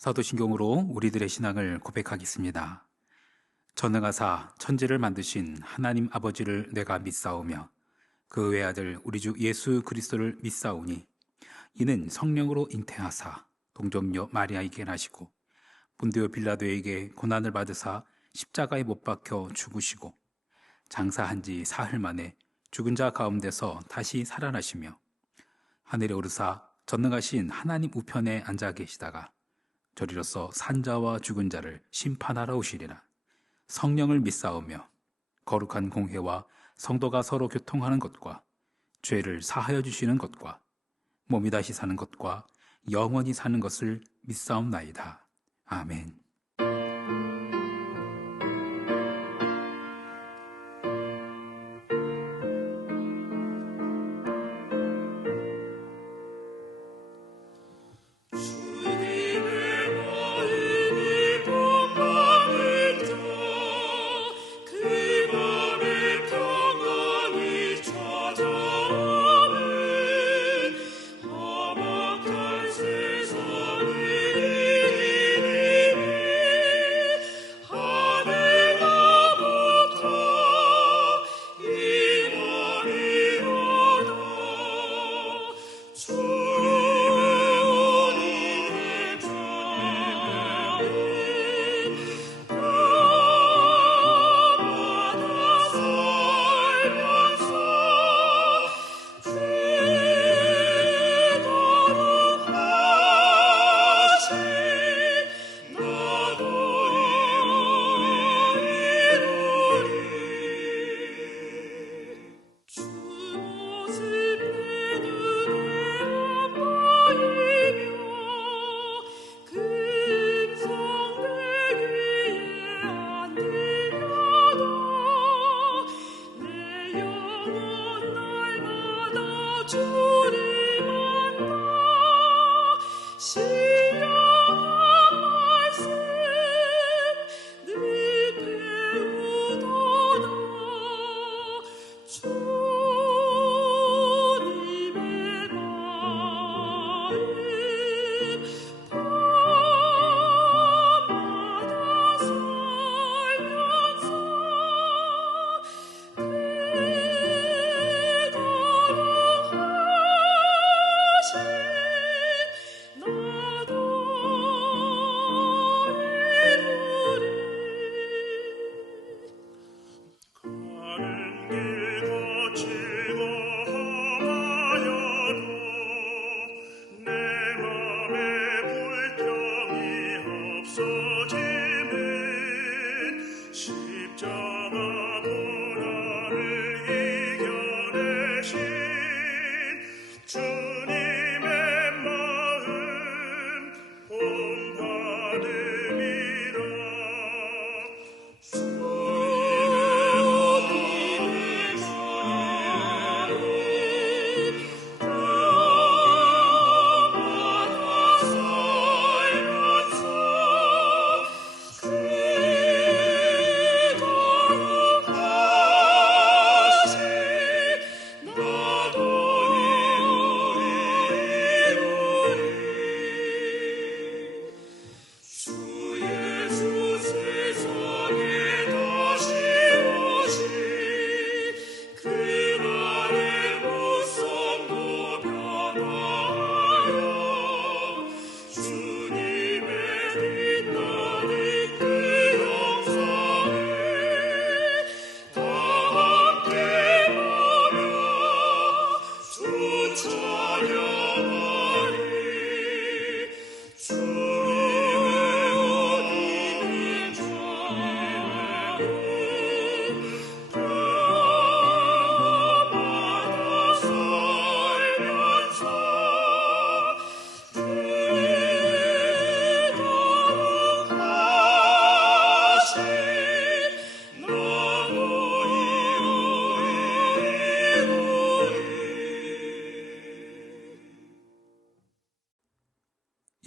사도신경으로 우리들의 신앙을 고백하겠습니다. 전능하사 천지를 만드신 하나님 아버지를 내가 믿사오며 그 외아들 우리 주 예수 그리스도를 믿사오니 이는 성령으로 잉태하사 동정녀 마리아에게 나시고 본디오 빌라도에게 고난을 받으사 십자가에 못 박혀 죽으시고 장사한 지 사흘 만에 죽은 자 가운데서 다시 살아나시며 하늘에 오르사 전능하신 하나님 우편에 앉아 계시다가 저리로서 산자와 죽은 자를 심판하러 오시리라. 성령을 믿사오며 거룩한 공회와 성도가 서로 교통하는 것과 죄를 사하여 주시는 것과 몸이 다시 사는 것과 영원히 사는 것을 믿사옵나이다. 아멘.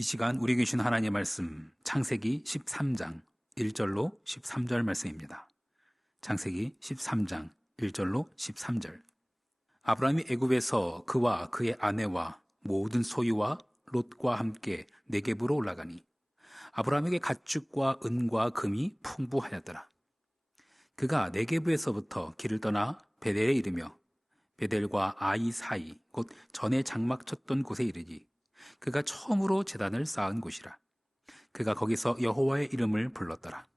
이 시간 우리 계신 하나님의 말씀 창세기 13장 1절로 13절 말씀입니다. 창세기 13장 1절로 13절. 아브라함이 애굽에서 그와 그의 아내와 모든 소유와 롯과 함께 네겝으로 올라가니 아브라함에게 가축과 은과 금이 풍부하였더라. 그가 네게브에서부터 길을 떠나 베델에 이르며 베델과 아이 사이 곧 전에 장막 쳤던 곳에 이르니 그가 처음으로 제단을 쌓은 곳이라. 그가 거기서 여호와의 이름을 불렀더라.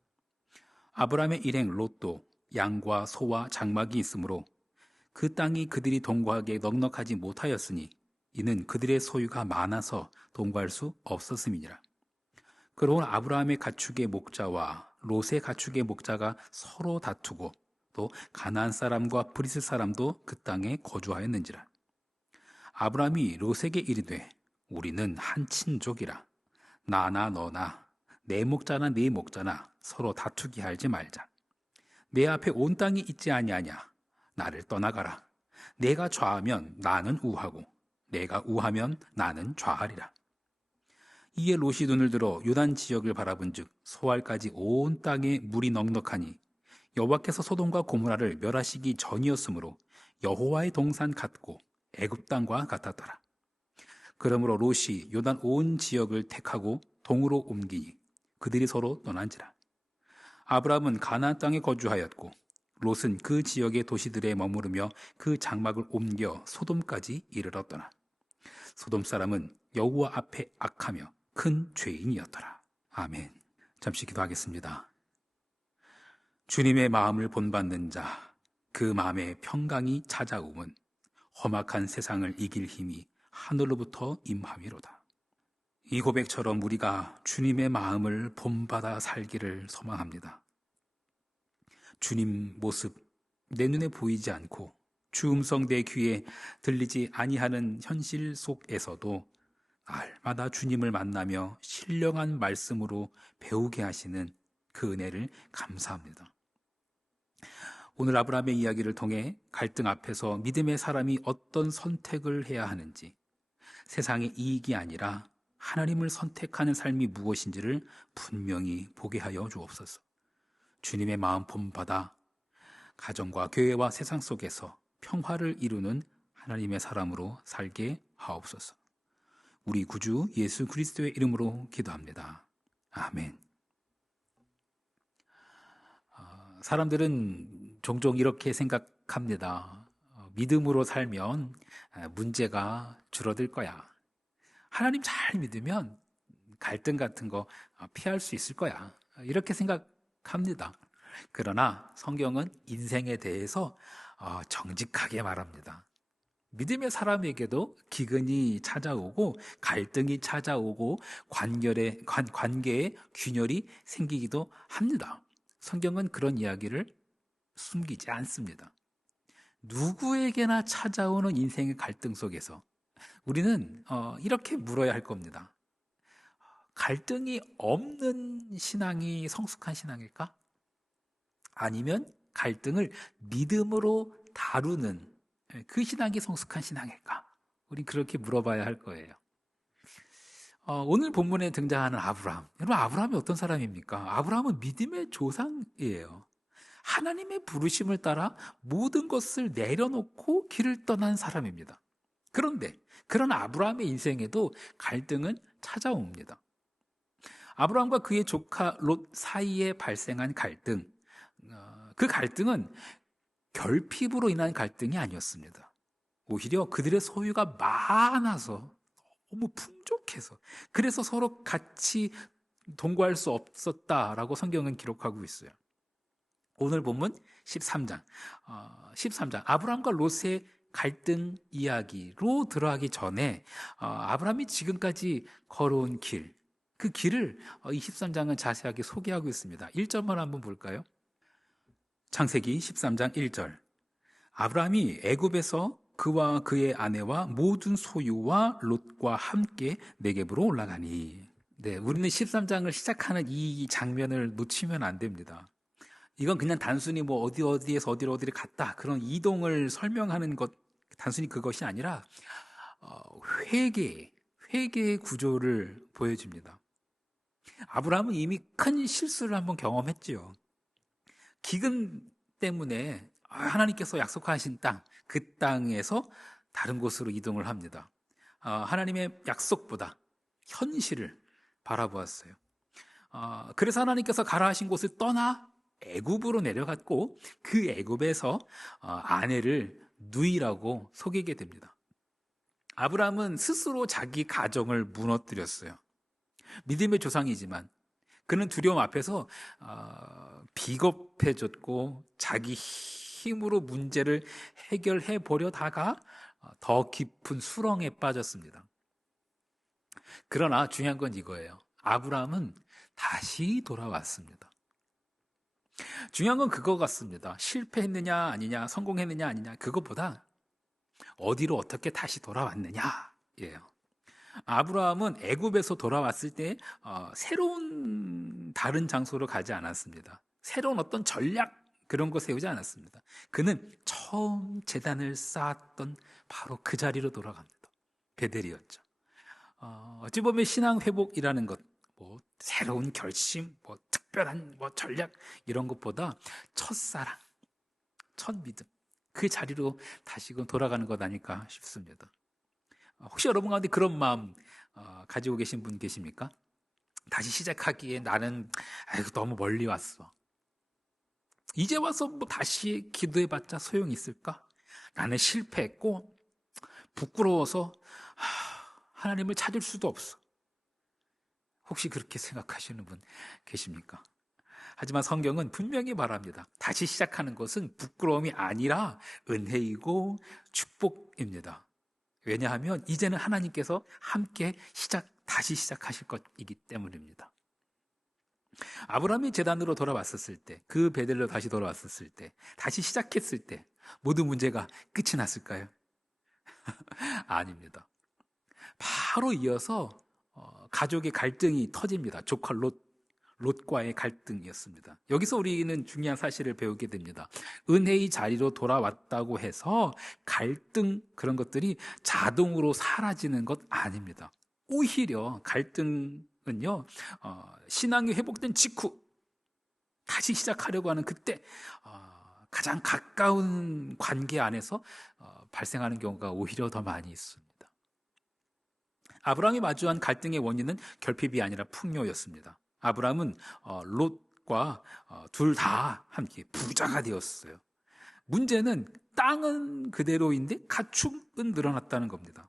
아브라함의 일행 롯도 양과 소와 장막이 있으므로 그 땅이 그들이 동거하기에 넉넉하지 못하였으니 이는 그들의 소유가 많아서 동거할 수 없었음이니라. 그러온 아브라함의 가축의 목자와 롯의 가축의 목자가 서로 다투고 또 가나안 사람과 브리스 사람도 그 땅에 거주하였는지라. 아브라함이 롯에게 이르되 우리는 한 친족이라. 나나 너나 내 목자나 네 목자나 서로 다투게 하지 말자. 내 앞에 온 땅이 있지 아니하냐. 나를 떠나가라. 내가 좌하면 나는 우하고 내가 우하면 나는 좌하리라. 이에 롯이 눈을 들어 요단 지역을 바라본즉 소알까지 온 땅에 물이 넉넉하니 여호와께서 소돔과 고모라를 멸하시기 전이었으므로 여호와의 동산 같고 애굽 땅과 같았더라. 그러므로 롯이 요단 온 지역을 택하고 동으로 옮기니 그들이 서로 떠난지라. 아브라함은 가나안 땅에 거주하였고 롯은 그 지역의 도시들에 머무르며 그 장막을 옮겨 소돔까지 이르렀더라. 소돔 사람은 여호와 앞에 악하며 큰 죄인이었더라. 아멘. 잠시 기도하겠습니다. 주님의 마음을 본받는 자, 그 마음에 평강이 찾아오면 험악한 세상을 이길 힘이 하늘로부터 임함이로다. 이 고백처럼 우리가 주님의 마음을 본받아 살기를 소망합니다. 주님 모습 내 눈에 보이지 않고 주 음성 내 귀에 들리지 아니하는 현실 속에서도 날마다 주님을 만나며 신령한 말씀으로 배우게 하시는 그 은혜를 감사합니다. 오늘 아브라함의 이야기를 통해 갈등 앞에서 믿음의 사람이 어떤 선택을 해야 하는지, 세상의 이익이 아니라 하나님을 선택하는 삶이 무엇인지를 분명히 보게 하여 주옵소서. 주님의 마음 본받아 가정과 교회와 세상 속에서 평화를 이루는 하나님의 사람으로 살게 하옵소서. 우리 구주 예수 그리스도의 이름으로 기도합니다. 아멘. 사람들은 종종 이렇게 생각합니다. 믿음으로 살면 문제가 줄어들 거야. 하나님 잘 믿으면 갈등 같은 거 피할 수 있을 거야. 이렇게 생각합니다. 그러나 성경은 인생에 대해서 정직하게 말합니다. 믿음의 사람에게도 기근이 찾아오고 갈등이 찾아오고 관계에 균열이 생기기도 합니다. 성경은 그런 이야기를 숨기지 않습니다. 누구에게나 찾아오는 인생의 갈등 속에서 우리는 이렇게 물어야 할 겁니다. 갈등이 없는 신앙이 성숙한 신앙일까? 아니면 갈등을 믿음으로 다루는 그 신앙이 성숙한 신앙일까? 우린 그렇게 물어봐야 할 거예요. 오늘 본문에 등장하는 아브라함. 여러분, 아브라함이 어떤 사람입니까? 아브라함은 믿음의 조상이에요. 하나님의 부르심을 따라 모든 것을 내려놓고 길을 떠난 사람입니다. 그런데 그런 아브라함의 인생에도 갈등은 찾아옵니다. 아브라함과 그의 조카 롯 사이에 발생한 갈등, 그 갈등은 결핍으로 인한 갈등이 아니었습니다. 오히려 그들의 소유가 많아서 너무 풍족해서 그래서 서로 같이 동거할 수 없었다라고 성경은 기록하고 있어요. 오늘 본문 13장 아브라함과 롯의 갈등 이야기로 들어가기 전에 아브라함이 지금까지 걸어온 길, 그 길을 이 13장은 자세하게 소개하고 있습니다. 1절만 한번 볼까요? 창세기 13장 1절. 아브라함이 애굽에서 그와 그의 아내와 모든 소유와 롯과 함께 네겝으로 올라가니. 네, 우리는 13장을 시작하는 이 장면을 놓치면 안 됩니다. 이건 그냥 단순히 뭐 어디에서 어디로 갔다 그런 이동을 설명하는 것, 단순히 그것이 아니라 회개의 구조를 보여줍니다. 아브라함은 이미 큰 실수를 한번 경험했지요. 기근 때문에 하나님께서 약속하신 땅, 그 땅에서 다른 곳으로 이동을 합니다. 하나님의 약속보다 현실을 바라보았어요. 그래서 하나님께서 가라 하신 곳을 떠나 애굽으로 내려갔고 그 애굽에서 아내를 누이라고 속이게 됩니다. 아브라함은 스스로 자기 가정을 무너뜨렸어요. 믿음의 조상이지만 그는 두려움 앞에서 비겁해졌고 자기 힘으로 문제를 해결해 보려다가 더 깊은 수렁에 빠졌습니다. 그러나 중요한 건 이거예요. 아브라함은 다시 돌아왔습니다. 중요한 건 그거 같습니다. 실패했느냐 아니냐, 성공했느냐 아니냐, 그것보다 어디로 어떻게 다시 돌아왔느냐예요. 아브라함은 애굽에서 돌아왔을 때 새로운 다른 장소로 가지 않았습니다. 새로운 어떤 전략 그런 거 세우지 않았습니다. 그는 처음 제단을 쌓았던 바로 그 자리로 돌아갑니다. 베델이었죠. 어찌 보면 신앙 회복이라는 것, 뭐 새로운 결심, 뭐 특별한 뭐 전략 이런 것보다 첫사랑, 첫 믿음 그 자리로 다시금 돌아가는 것 아닐까 싶습니다. 혹시 여러분 가운데 그런 마음 가지고 계신 분 계십니까? 다시 시작하기에 나는 너무 멀리 왔어. 이제 와서 뭐 다시 기도해봤자 소용이 있을까? 나는 실패했고 부끄러워서 하나님을 찾을 수도 없어. 혹시 그렇게 생각하시는 분 계십니까? 하지만 성경은 분명히 말합니다. 다시 시작하는 것은 부끄러움이 아니라 은혜이고 축복입니다. 왜냐하면 이제는 하나님께서 함께 다시 시작하실 것이기 때문입니다. 아브라함이 제단으로 돌아왔었을 때, 그 베델로 다시 돌아왔었을 때, 다시 시작했을 때 모든 문제가 끝이 났을까요? 아닙니다. 바로 이어서 가족의 갈등이 터집니다. 조카 롯과의 갈등이었습니다. 여기서 우리는 중요한 사실을 배우게 됩니다. 은혜의 자리로 돌아왔다고 해서 갈등 그런 것들이 자동으로 사라지는 것 아닙니다. 오히려 갈등은요, 신앙이 회복된 직후 다시 시작하려고 하는 그때 가장 가까운 관계 안에서 발생하는 경우가 오히려 더 많이 있습니다. 아브라함이 마주한 갈등의 원인은 결핍이 아니라 풍요였습니다. 아브라함은 롯과 둘 다 함께 부자가 되었어요. 문제는 땅은 그대로인데 가축은 늘어났다는 겁니다.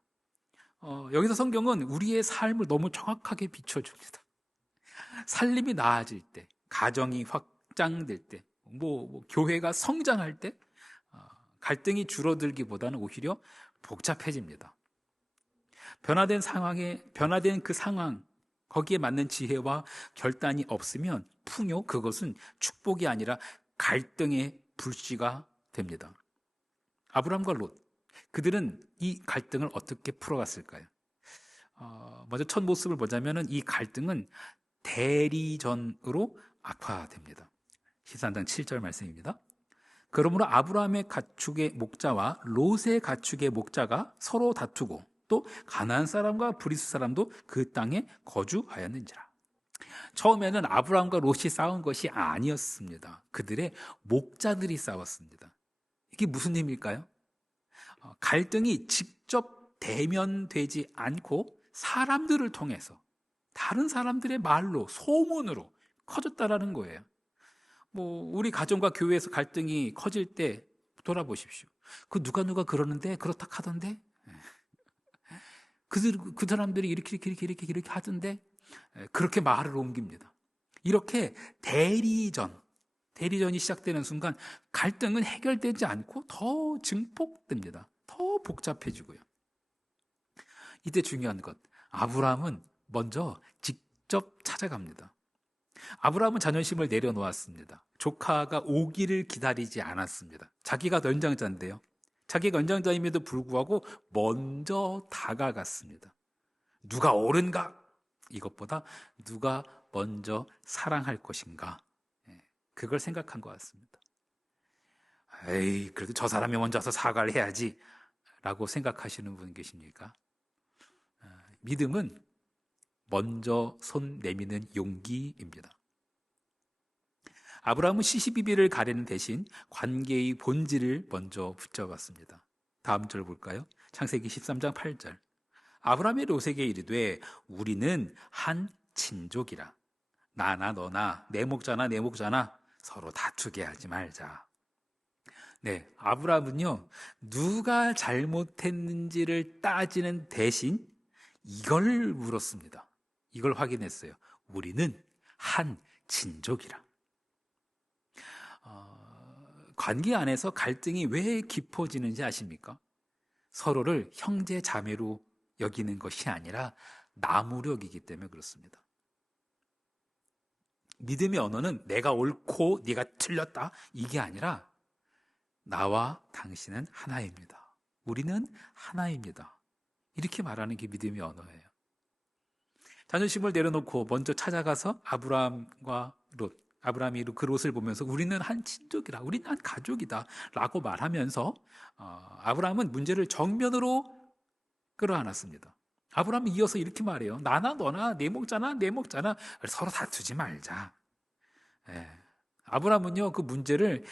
여기서 성경은 우리의 삶을 너무 정확하게 비춰줍니다. 살림이 나아질 때, 가정이 확장될 때, 교회가 성장할 때 갈등이 줄어들기보다는 오히려 복잡해집니다. 변화된 그 상황, 거기에 맞는 지혜와 결단이 없으면 그것은 축복이 아니라 갈등의 불씨가 됩니다. 아브람과 롯, 그들은 이 갈등을 어떻게 풀어갔을까요? 먼저 첫 모습을 보자면 이 갈등은 대리전으로 악화됩니다. 13장 7절 말씀입니다. 그러므로 아브라함의 가축의 목자와 롯의 가축의 목자가 서로 다투고 또 가나안 사람과 브리스 사람도 그 땅에 거주하였는지라. 처음에는 아브라함과 롯이 싸운 것이 아니었습니다. 그들의 목자들이 싸웠습니다. 이게 무슨 의미일까요? 갈등이 직접 대면되지 않고 사람들을 통해서 다른 사람들의 말로 소문으로 커졌다라는 거예요. 우리 가정과 교회에서 갈등이 커질 때 돌아보십시오. 그 누가 그러는데 그렇다 하던데 그 사람들이 이렇게 하던데 그렇게 말을 옮깁니다. 이렇게 대리전이 시작되는 순간 갈등은 해결되지 않고 더 증폭됩니다. 더 복잡해지고요. 이때 중요한 것, 아브라함은 먼저 직접 찾아갑니다. 아브라함은 자존심을 내려놓았습니다. 조카가 오기를 기다리지 않았습니다. 자기가 연장자인데요. 자기가 연장자임에도 불구하고 먼저 다가갔습니다. 누가 옳은가? 이것보다 누가 먼저 사랑할 것인가? 그걸 생각한 것 같습니다. 그래도 저 사람이 먼저 와서 사과를 해야지 라고 생각하시는 분 계십니까? 믿음은 먼저 손 내미는 용기입니다. 아브라함은 시시비비를 가리는 대신 관계의 본질을 먼저 붙잡았습니다. 다음 절 볼까요? 창세기 13장 8절. 아브라함이 롯에게 이르되 우리는 한 친족이라. 나나 너나 내 목자나 내 목자나 서로 다투게 하지 말자. 네, 아브라함은요, 누가 잘못했는지를 따지는 대신 이걸 물었습니다. 이걸 확인했어요. 우리는 한 친족이라. 관계 안에서 갈등이 왜 깊어지는지 아십니까? 서로를 형제 자매로 여기는 것이 아니라 나무력이기 때문에 그렇습니다. 믿음의 언어는 내가 옳고 네가 틀렸다 이게 아니라 나와 당신은 하나입니다. 우리는 하나입니다. 이렇게 말하는 게 믿음의 언어예요. 자존심을 내려놓고 먼저 찾아가서 아브라함이 그 롯을 보면서 우리는 한 친족이다, 우리는 한 가족이다 라고 말하면서 아브라함은 문제를 정면으로 끌어안았습니다. 아브라함이 이어서 이렇게 말해요. 나나 너나 내 목자나 내 목자나 서로 다투지 말자. 예. 아브라함은요, 그 문제를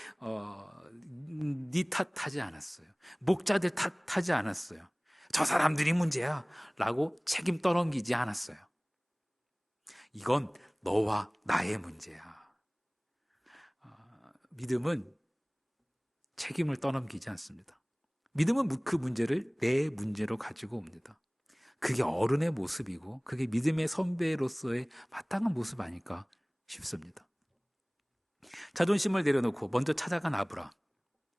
네 탓하지 않았어요. 목자들 탓하지 않았어요. 저 사람들이 문제야 라고 책임 떠넘기지 않았어요. 이건 너와 나의 문제야. 믿음은 책임을 떠넘기지 않습니다. 믿음은 그 문제를 내 문제로 가지고 옵니다. 그게 어른의 모습이고 그게 믿음의 선배로서의 마땅한 모습 아닐까 싶습니다. 자존심을 내려놓고 먼저 찾아간 아브라함,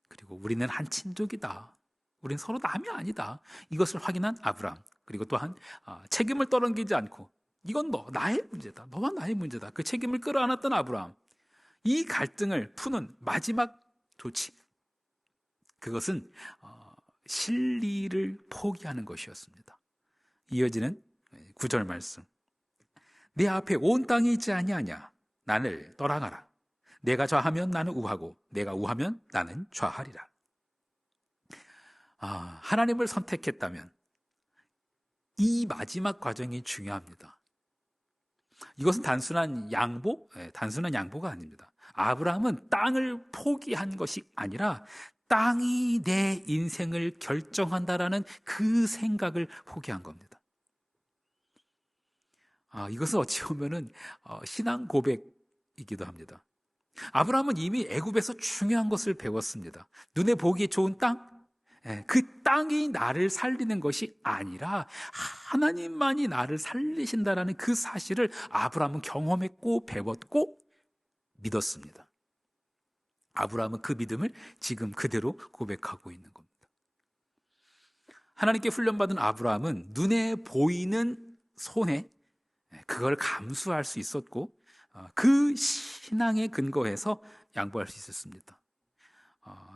그리고 우리는 한 친족이다, 우리는 서로 남이 아니다, 이것을 확인한 아브라함, 그리고 또한 책임을 떠넘기지 않고 이건 나의 문제다, 너와 나의 문제다, 그 책임을 끌어안았던 아브라함, 이 갈등을 푸는 마지막 조치, 그것은 실리를 포기하는 것이었습니다. 이어지는 9절 말씀, 내 앞에 온 땅이 있지 아니하냐, 나를 떠나가라. 내가 좌하면 나는 우하고 내가 우하면 나는 좌하리라. 하나님을 선택했다면 이 마지막 과정이 중요합니다. 이것은 단순한 양보가 아닙니다. 아브라함은 땅을 포기한 것이 아니라 땅이 내 인생을 결정한다라는 그 생각을 포기한 겁니다. 이것은 어찌 보면은 신앙 고백이기도 합니다. 아브라함은 이미 애굽에서 중요한 것을 배웠습니다. 눈에 보기 좋은 땅, 그 땅이 나를 살리는 것이 아니라 하나님만이 나를 살리신다라는 그 사실을 아브라함은 경험했고 배웠고 믿었습니다. 아브라함은 그 믿음을 지금 그대로 고백하고 있는 겁니다. 하나님께 훈련받은 아브라함은 눈에 보이는 손해, 그걸 감수할 수 있었고 그 신앙에 근거해서 양보할 수 있었습니다.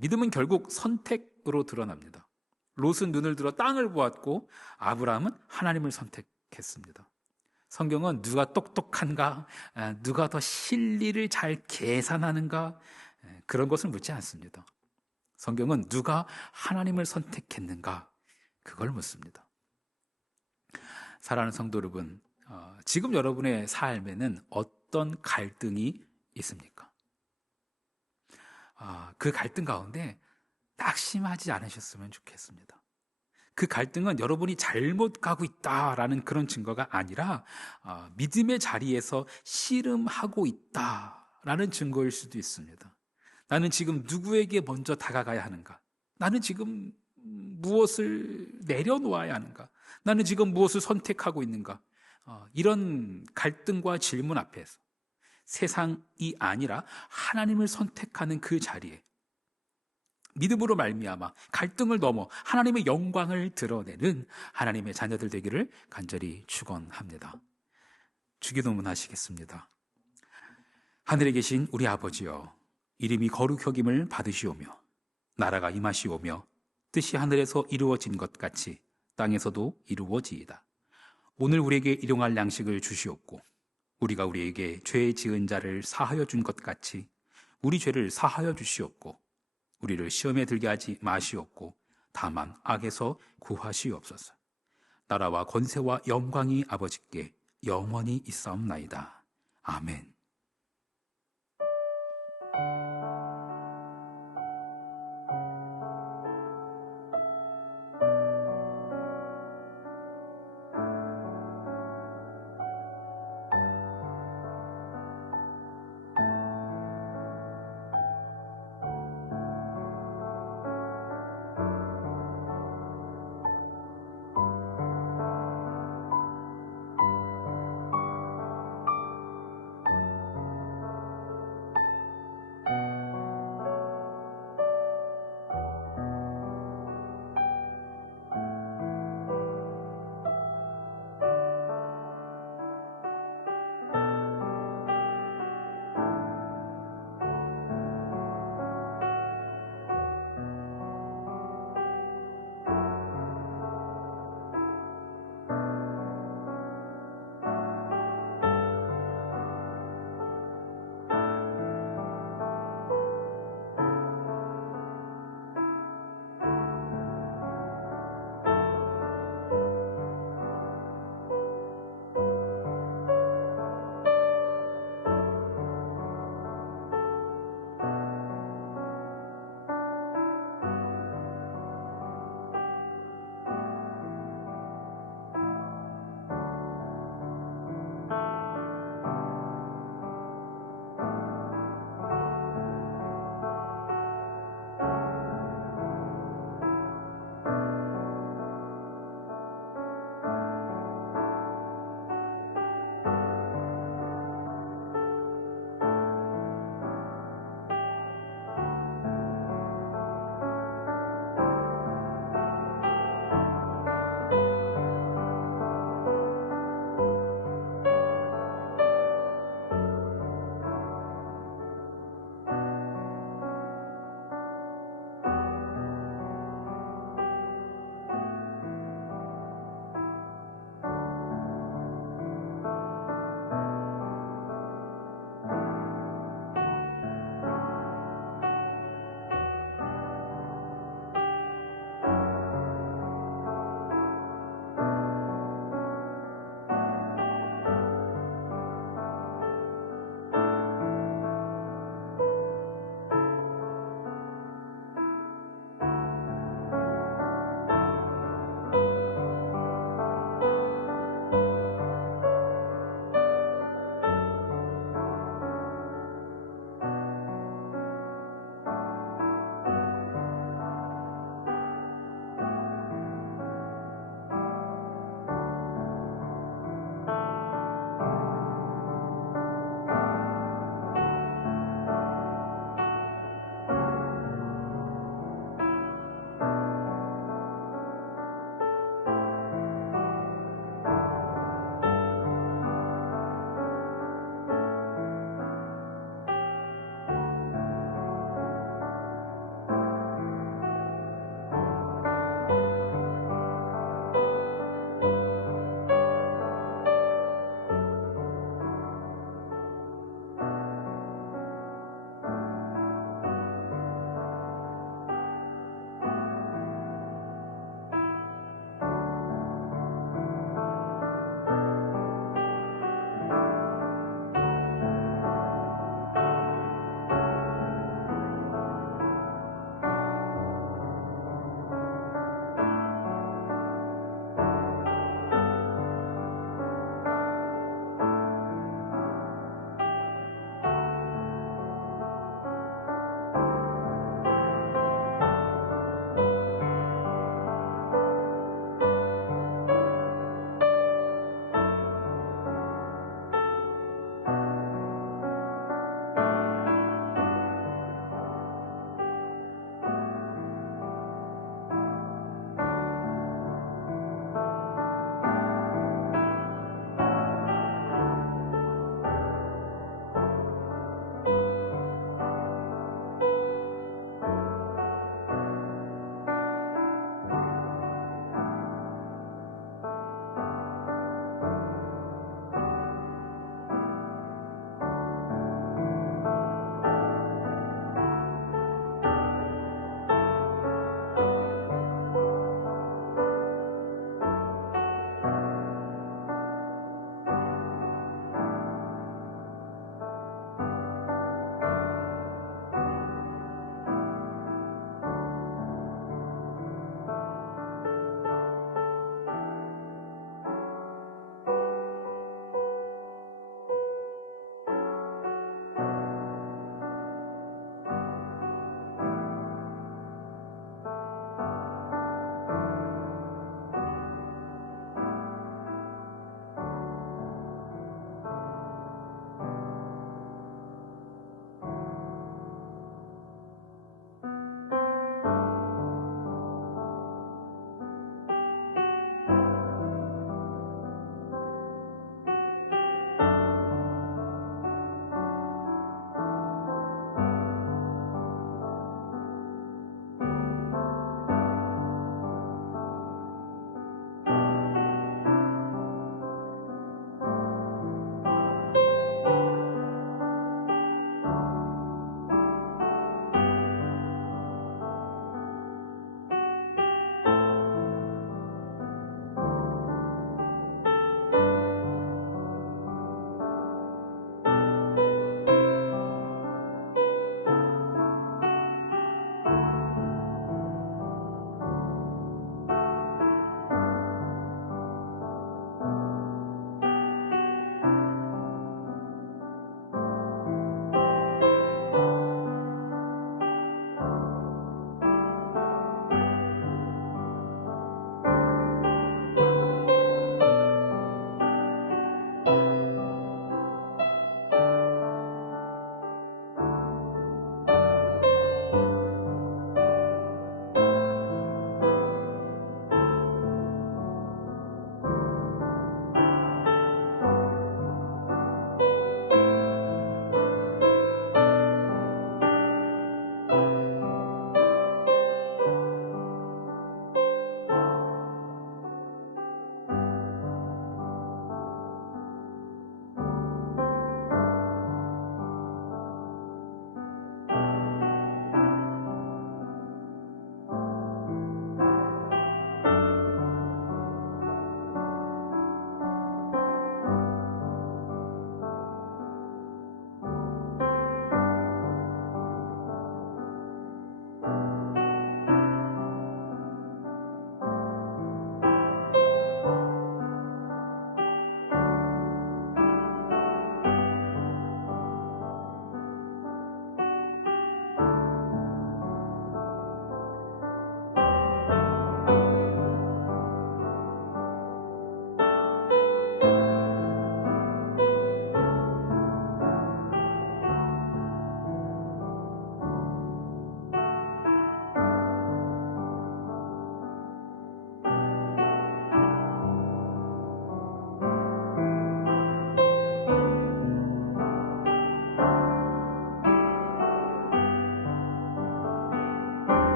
믿음은 결국 선택으로 드러납니다. 롯은 눈을 들어 땅을 보았고 아브라함은 하나님을 선택했습니다. 성경은 누가 똑똑한가, 누가 더 실리를 잘 계산하는가, 그런 것을 묻지 않습니다. 성경은 누가 하나님을 선택했는가, 그걸 묻습니다. 사랑하는 성도 여러분, 지금 여러분의 삶에는 어떤 갈등이 있습니까? 그 갈등 가운데 낙심하지 않으셨으면 좋겠습니다. 그 갈등은 여러분이 잘못 가고 있다라는 그런 증거가 아니라 믿음의 자리에서 씨름하고 있다라는 증거일 수도 있습니다. 나는 지금 누구에게 먼저 다가가야 하는가? 나는 지금 무엇을 내려놓아야 하는가? 나는 지금 무엇을 선택하고 있는가? 이런 갈등과 질문 앞에서 세상이 아니라 하나님을 선택하는 그 자리에 믿음으로 말미암아 갈등을 넘어 하나님의 영광을 드러내는 하나님의 자녀들 되기를 간절히 축원합니다. 주기도문 하시겠습니다. 하늘에 계신 우리 아버지여, 이름이 거룩 여김을 받으시오며 나라가 임하시오며 뜻이 하늘에서 이루어진 것 같이 땅에서도 이루어지이다. 오늘 우리에게 일용할 양식을 주시옵고 우리가 우리에게 죄 지은 자를 사하여 준 것 같이 우리 죄를 사하여 주시옵고 우리를 시험에 들게 하지 마시옵고 다만 악에서 구하시옵소서. 나라와 권세와 영광이 아버지께 영원히 있사옵나이다. 아멘.